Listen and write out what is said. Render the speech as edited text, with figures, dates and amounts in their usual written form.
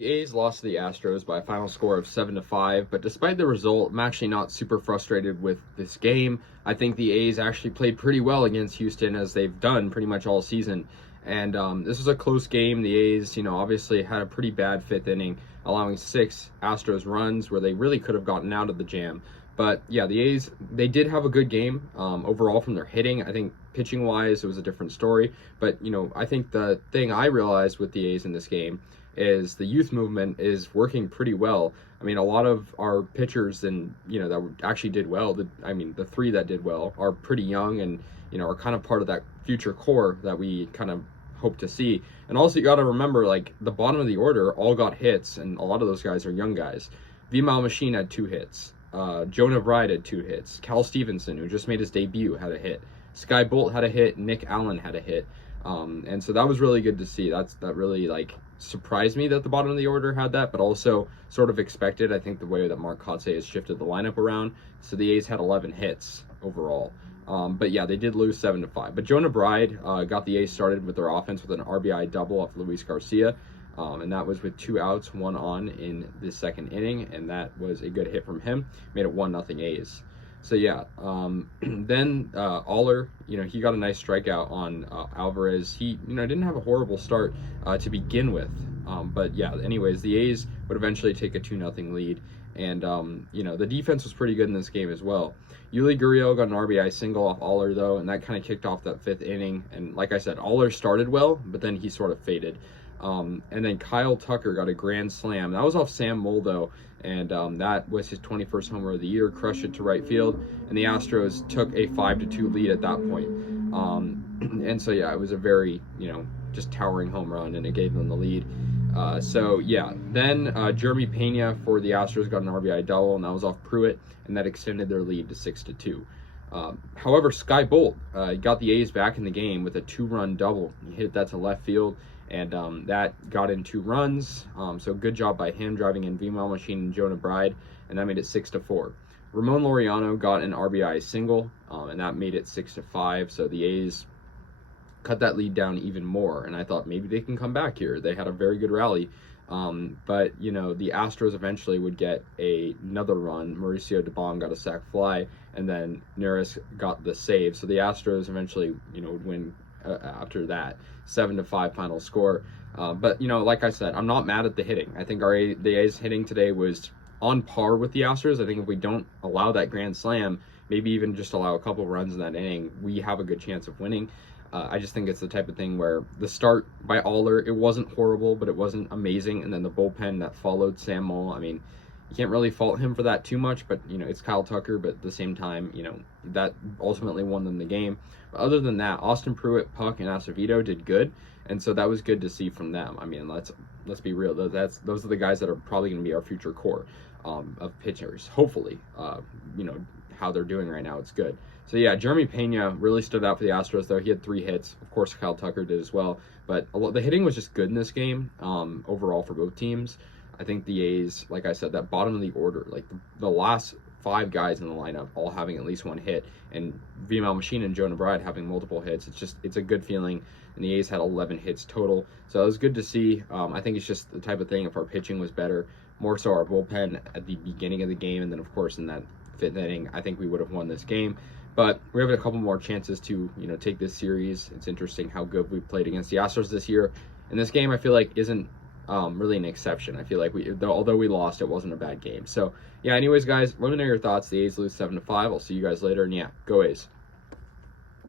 The A's lost to the Astros by a final score of 7-5, but despite the result, I'm actually not super frustrated with this game. I think the A's actually played pretty well against Houston, as they've done pretty much all season. And this was a close game. The A's, obviously had a pretty bad fifth inning, allowing 6 Astros runs where they really could have gotten out of the jam. But yeah, the A's, they did have a good game overall from their hitting. I think pitching-wise, it was a different story. But, I think the thing I realized with the A's in this game is the youth movement is working pretty well. I mean, a lot of our pitchers and, that actually did well, the 3 that did well are pretty young and, are kind of part of that future core that we kind of hope to see. And also, you got to remember, like, the bottom of the order all got hits, and a lot of those guys are young guys. V-Mal Machine had 2 hits. Jonah Bride had 2 hits. Cal Stevenson, who just made his debut, had a hit. Sky Bolt had a hit. Nick Allen had a hit. And so that was really good to see. That really, surprised me that the bottom of the order had that, but also sort of expected. I think the way that Mark Kotsay has shifted the lineup around. So the A's had 11 hits overall. But yeah, they did lose 7-5. But Jonah Bride got the A's started with their offense with an RBI double off Luis Garcia. And that was with 2 outs, 1 on in the second inning. And that was a good hit from him. Made it 1-0 A's. So yeah, then Aller, he got a nice strikeout on Alvarez. He, didn't have a horrible start to begin with. But yeah, anyways, the A's would eventually take a 2-0 lead. And, the defense was pretty good in this game as well. Yuli Gurriel got an RBI single off Aller, though, and that kind of kicked off that 5th inning. And like I said, Aller started well, but then he sort of faded. And then Kyle Tucker got a grand slam. That was off Sam Moldo, and that was his 21st homer of the year, crushed it to right field, and the Astros took a 5-2 lead at that point. And so, yeah, it was a very, just towering home run, and it gave them the lead. So, yeah, then Jeremy Pena for the Astros got an RBI double, and that was off Pruitt, and that extended their lead to 6-2. However, Sky Bolt got the A's back in the game with a 2-run double. He hit that to left field, and that got in 2 runs. So good job by him driving in V-Mal Machine and Jonah Bride, and that made it 6-4. Ramon Laureano got an RBI single, and that made it 6-5. So the A's cut that lead down even more, and I thought maybe they can come back here. They had a very good rally. But, the Astros eventually would get another run. Mauricio DeBalm got a sac fly, and then Neris got the save. So the Astros eventually, would win after that. 7-5 final score. But, like I said, I'm not mad at the hitting. I think the A's hitting today was on par with the Astros. I think if we don't allow that grand slam, maybe even just allow a couple runs in that inning, we have a good chance of winning. I just think it's the type of thing where the start by Aller, it wasn't horrible, but it wasn't amazing. And then the bullpen that followed Sam Moll, I mean, you can't really fault him for that too much, but, it's Kyle Tucker. But at the same time, that ultimately won them the game. But other than that, Austin Pruitt, Puck, and Acevedo did good. And so that was good to see from them. I mean, let's be real. Those are the guys that are probably going to be our future core of pitchers. Hopefully, how they're doing right now, it's good. So yeah, Jeremy Pena really stood out for the Astros, though. He had 3 hits. Of course, Kyle Tucker did as well. But the hitting was just good in this game overall for both teams. I think the A's, like I said, that bottom of the order, like the last 5 guys in the lineup all having at least 1 hit, and V-Mal Machine and Jonah Bride having multiple hits, it's a good feeling. And the A's had 11 hits total, so it was good to see. I think it's just the type of thing, if our pitching was better, more so our bullpen at the beginning of the game, and then of course in that 5th inning, I think we would have won this game. But we have a couple more chances to, take this series. It's interesting how good we played against the Astros this year. And this game, I feel like, isn't really an exception. I feel like although we lost, it wasn't a bad game. So yeah, anyways, guys, let me know your thoughts. The A's lose 7-5. I'll see you guys later, and yeah, go A's.